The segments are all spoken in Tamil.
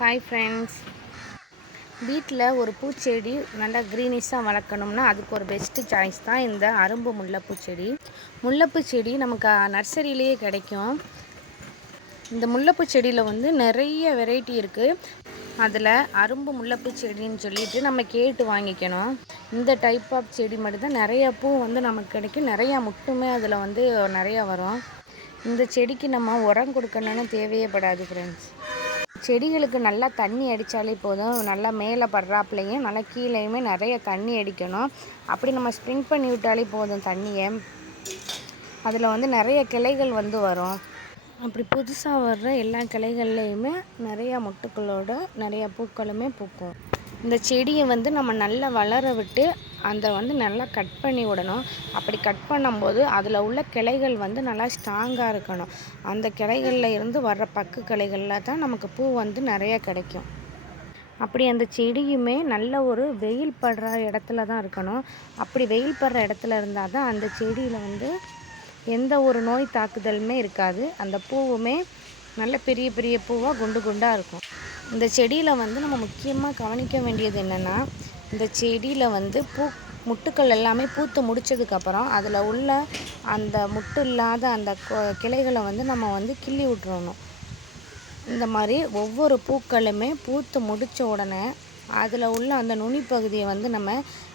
ஹாய் ஃப்ரெண்ட்ஸ் வீட்டில் ஒரு பூச்செடி நல்லா க்ரீனிஷாக வளர்க்கணும்னா அதுக்கு ஒரு பெஸ்ட்டு சாய்ஸ் தான் இந்த அரும்பு முல்லைப்பூ செடி முல்லைப்பூ செடி நமக்கு நர்சரியிலேயே கிடைக்கும். இந்த முல்லைப்பூ செடியில் வந்து நிறைய வெரைட்டி இருக்குது அதில் அரும்பு முல்லைப்பூ செடின்னு சொல்லிட்டு நம்ம கேட்டு வாங்கிக்கணும். இந்த டைப் ஆஃப் செடி மட்டும்தான் நிறைய பூ வந்து நமக்கு கிடைக்கும். நிறையா முட்டுமே அதில் வந்து நிறையா வரும். இந்த செடிக்கு நம்ம உரம் கொடுக்கணும்னு தேவையே படாது ஃப்ரெண்ட்ஸ் செடிகளுக்கு நல்லா தண்ணி அடித்தாலே போதும். நல்லா மேலே படுறாப்புலையும் நல்லா கீழேயுமே நிறைய தண்ணி அடிக்கணும். அப்படி நம்ம ஸ்ப்ரிங் பண்ணி விட்டாலே போதும் தண்ணியை. அதில் வந்து நிறைய கிளைகள் வந்து வரும். அப்படி புதுசாக வர்ற எல்லா கிளைகள்லேயுமே நிறையா மொட்டுக்களோட நிறையா பூக்களுமே பூக்கும். இந்த செடியை வந்து நம்ம நல்லா வளர விட்டு அதை வந்து நல்லா கட் பண்ணி விடணும். அப்படி கட் பண்ணும்போது அதில் உள்ள கிளைகள் வந்து நல்லா ஸ்ட்ராங்காக இருக்கணும். அந்த கிளைகளில் இருந்து வர்ற பக்கு கிளைகளில் தான் நமக்கு பூ வந்து நிறைய கிடைக்கும். அப்படி அந்த செடியுமே நல்ல ஒரு வெயில் படுற இடத்துல தான் இருக்கணும். அப்படி வெயில் படுற இடத்துல இருந்தால் தான் அந்த செடியில் வந்து எந்த ஒரு நோய் தாக்குதலுமே இருக்காது. அந்த பூவுமே நல்ல பெரிய பெரிய பூவாக குண்டு குண்டாக இருக்கும். இந்த செடியில் வந்து நம்ம முக்கியமாக கவனிக்க வேண்டியது என்னென்னா இந்த செடியில் வந்து பூ முட்டுக்கள் எல்லாமே பூத்து முடித்ததுக்கப்புறம் அதில் உள்ள அந்த முட்டு இல்லாத அந்த கிளைகளை வந்து நம்ம வந்து கிள்ளி விட்றணும் இந்த மாதிரி ஒவ்வொரு பூக்களுமே பூத்து முடித்த உடனே அதில் உள்ள அந்த நுனி பகுதியை வந்து நம்ம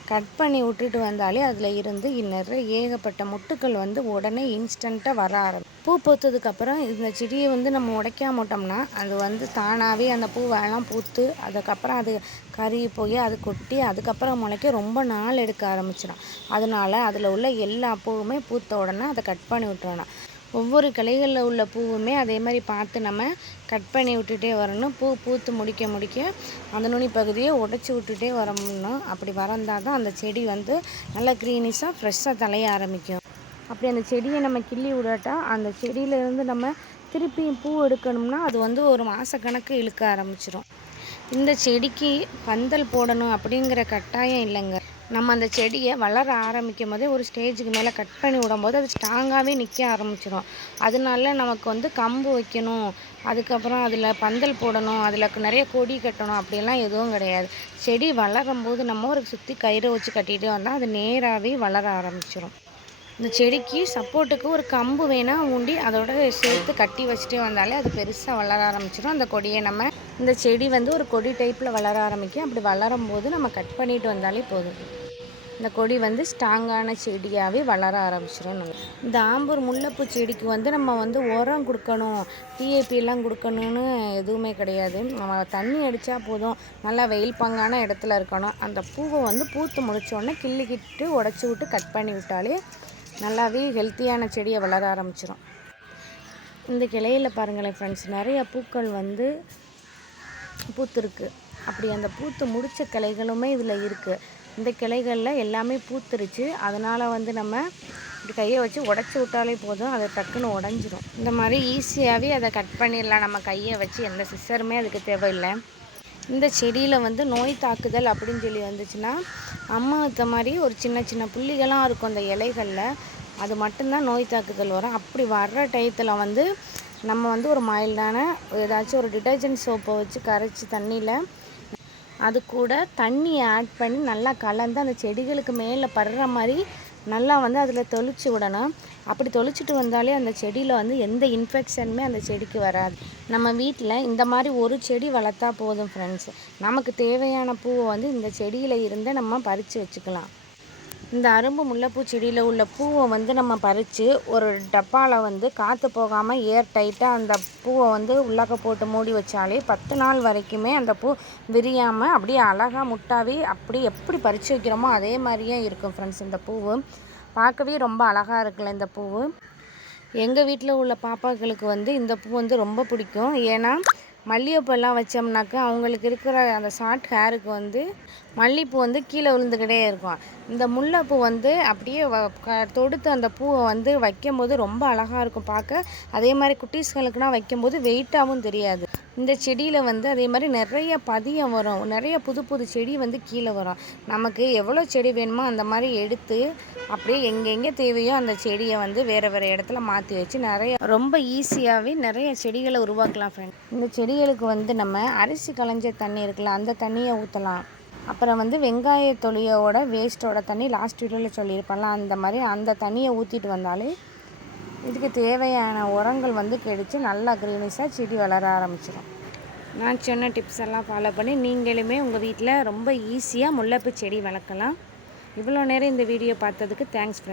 கட் பண்ணி விட்டுட்டு வந்தாலே அதில் இருந்து நிறைய ஏகப்பட்ட முட்டுக்கள் வந்து உடனே இன்ஸ்டண்ட்டாக வர ஆரம்பி பூ பூத்ததுக்கப்புறம் இந்த செடியை வந்து நம்ம உடைக்காம விட்டோம்னா அது வந்து தானாகவே அந்த பூவெல்லாம் பூத்து அதுக்கப்புறம் அது கருகி போய் அது கொட்டி அதுக்கப்புறம் முளைக்க ரொம்ப நாள் எடுக்க ஆரம்பிச்சிடும். அதனால அதில் உள்ள எல்லா பூவுமே பூத்த உடனே அதை கட் பண்ணி விட்டுறணும். ஒவ்வொரு கிளைகளில் உள்ள பூவுமே அதே மாதிரி பார்த்து நம்ம கட் பண்ணி விட்டுட்டே வரணும். பூ பூத்து முடிக்க முடிக்க அந்த நுனி பகுதியை உடச்சி விட்டுட்டே வரணும். அப்படி வரந்தால் தான் அந்த செடி வந்து நல்லா க்ரீனிஷாக ஃப்ரெஷ்ஷாக தலைய ஆரம்பிக்கும். அப்படி அந்த செடியை நம்ம கிள்ளி விடாட்டா அந்த செடியிலேருந்து நம்ம திருப்பியும் பூ எடுக்கணும்னா அது வந்து ஒரு மாதக்கணக்கு இழுக்க ஆரம்பிச்சிடும் இந்த செடிக்கு பந்தல் போடணும் அப்படிங்கிற கட்டாயம் இல்லைங்க. நம்ம அந்த செடியை வளர ஆரம்பிக்கும் போதே ஒரு ஸ்டேஜுக்கு மேலே கட் பண்ணி விடும்போது அது ஸ்ட்ராங்காகவே நிற்க ஆரம்பிச்சிடும் அதனால நமக்கு வந்து கம்பு வைக்கணும் அதுக்கப்புறம் அதில் பந்தல் போடணும் அதில் நிறைய கொடி கட்டணும் அப்படிலாம் எதுவும் கிடையாது. செடி வளரும் போது நம்ம ஒரு சுற்றி கயிறை வச்சு கட்டிகிட்டே வந்தால் அது நேராகவே வளர ஆரம்பிச்சிடும் இந்த செடிக்கு சப்போர்ட்டுக்கு ஒரு கம்பு வேணால் ஊண்டி அதோட சேர்த்து கட்டி வச்சுட்டே வந்தாலே அது பெருசாக வளர ஆரம்பிச்சிடும் அந்த கொடியை நம்ம இந்த செடி வந்து ஒரு கொடி டைப்பில் வளர ஆரம்பிக்கும். அப்படி வளரும் போது நம்ம கட் பண்ணிட்டு வந்தாலே போதும். இந்த கொடி வந்து ஸ்ட்ராங்கான செடியாகவே வளர ஆரம்பிச்சிடும் நம்ம இந்த ஆம்பூர் முல்லைப்பூ செடிக்கு வந்து நம்ம வந்து உரம் கொடுக்கணும். டிஏபிலாம் கொடுக்கணும்னு எதுவுமே கிடையாது. நம்ம தண்ணி அடித்தா போதும். நல்லா வெயில் பங்கான இடத்துல இருக்கணும். அந்த பூவை வந்து பூத்து முடித்தோடனே கிள்ளிக்கிட்டு உடச்சி விட்டு கட் பண்ணி விட்டாலே நல்லாவே ஹெல்த்தியான செடியை வளர ஆரம்பிச்சிடும் இந்த கிளையில் பாருங்களேன் ஃப்ரெண்ட்ஸ் நிறைய பூக்கள் வந்து பூத்துருக்கு. அப்படி அந்த பூத்து முடித்த கிளைகளுமே இதில் இருக்குது இந்த கிளைகளில் எல்லாமே பூத்துருச்சு. அதனால் வந்து நம்ம இப்படி கையை வச்சு உடச்சி விட்டாலே போதும். அதை டக்குன்னு உடஞ்சிரும். இந்த மாதிரி ஈஸியாகவே அதை கட் பண்ணிடலாம். நம்ம கையை வச்சு எந்த சிஸ்டருமே அதுக்கு தேவையில்லை. இந்த செடியில் வந்து நோய் தாக்குதல் அப்படின்னு சொல்லி வந்துச்சுன்னா அம்மா வைத்த மாதிரி ஒரு சின்ன சின்ன புள்ளிகளாக இருக்கும் அந்த இலைகளில். அது மட்டும்தான் நோய் தாக்குதல் வரும். அப்படி வர்ற டயத்தில் வந்து நம்ம வந்து ஒரு மைல்டான ஏதாச்சும் ஒரு டிட்டர்ஜென்ட் சோப்பை வச்சு கரைச்சி தண்ணியில் அது கூட தண்ணியை ஆட் பண்ணி நல்லா கலந்து அந்த செடிகளுக்கு மேலே படுற மாதிரி நல்லா வந்து அதில் தொளிச்சு விடணும். அப்படி தொளிச்சிட்டு வந்தாலே அந்த செடியில் வந்து எந்த இன்ஃபெக்ஷனுமே அந்த செடிக்கு வராது. நம்ம வீட்டில் இந்த மாதிரி ஒரு செடி வளர்த்தா போதும் ஃப்ரெண்ட்ஸ் நமக்கு தேவையான பூவை வந்து இந்த செடியில் இருந்து நம்ம பறித்து வச்சுக்கலாம். இந்த அரும்பு முல்லைப்பூ செடியில் உள்ள பூவை வந்து நம்ம பறித்து ஒரு டப்பாவில் வந்து காற்று போகாமல் ஏர் டைட்டாக அந்த பூவை வந்து உள்ளாக்க போட்டு மூடி வச்சாலே பத்து நாள் வரைக்குமே அந்த பூ விரியாமல் அப்படியே அழகாக முட்டாவே அப்படி எப்படி பறித்து வைக்கிறோமோ அதே மாதிரியே இருக்கும் ஃப்ரெண்ட்ஸ் இந்த பூவு. பார்க்கவே ரொம்ப அழகாக இருக்குல்ல இந்த பூவு. எங்கள் வீட்டில் உள்ள பாப்பாக்களுக்கு வந்து இந்த பூ வந்து ரொம்ப பிடிக்கும். ஏன்னா மல்லிகைப்பூலாம் வச்சோம்னாக்கா அவங்களுக்கு இருக்கிற அந்த ஷார்ட் ஹேருக்கு வந்து மல்லிகைப்பூ வந்து கீழே விழுந்துக்கிட்டே இருக்கும். இந்த முல்லைப்பூ வந்து அப்படியே வ- க- தொடுத்து அந்த பூவை வந்து வைக்கும்போது ரொம்ப அழகாக இருக்கும் பார்க்க. அதே மாதிரி குட்டீஸ்களுக்குலாம் வைக்கும்போது வெயிட்டாகவும் தெரியாது. இந்த செடியில் வந்து அதே மாதிரி நிறைய பதியம் வரும். நிறைய புது புது செடி வந்து கீழே வரும். நமக்கு எவ்வளோ செடி வேணுமோ அந்த மாதிரி எடுத்து அப்படியே எங்கெங்கே தேவையோ அந்த செடியை வந்து வேறு வேறு இடத்துல மாற்றி வச்சு நிறைய ரொம்ப ஈஸியாகவே நிறைய செடிகளை உருவாக்கலாம் ஃப்ரெண்ட் இந்த செடிகளுக்கு வந்து நம்ம அரிசி களைஞ்ச தண்ணி இருக்குல்ல அந்த தண்ணியை ஊற்றலாம் அப்புறம் வந்து வெங்காய தொலியோட வேஸ்ட்டோட தண்ணி லாஸ்ட் வீடியோவில் சொல்லியிருப்பாங்களா அந்த மாதிரி அந்த தண்ணியை ஊற்றிட்டு வந்தாலே இதுக்கு தேவையான உரங்கள் வந்து கிடைச்சி நல்லா க்ரீனிஷாக செடி வளர ஆரம்பிச்சிடும் நான் சொன்ன டிப்ஸ் எல்லாம் ஃபாலோ பண்ணி நீங்களுமே உங்கள் வீட்டில் ரொம்ப ஈஸியாக முல்லைப்பூ செடி வளர்க்கலாம். இவ்வளோ நேரம் இந்த வீடியோ பார்த்ததுக்கு தேங்க்ஸ் ஃப்ரெண்ட்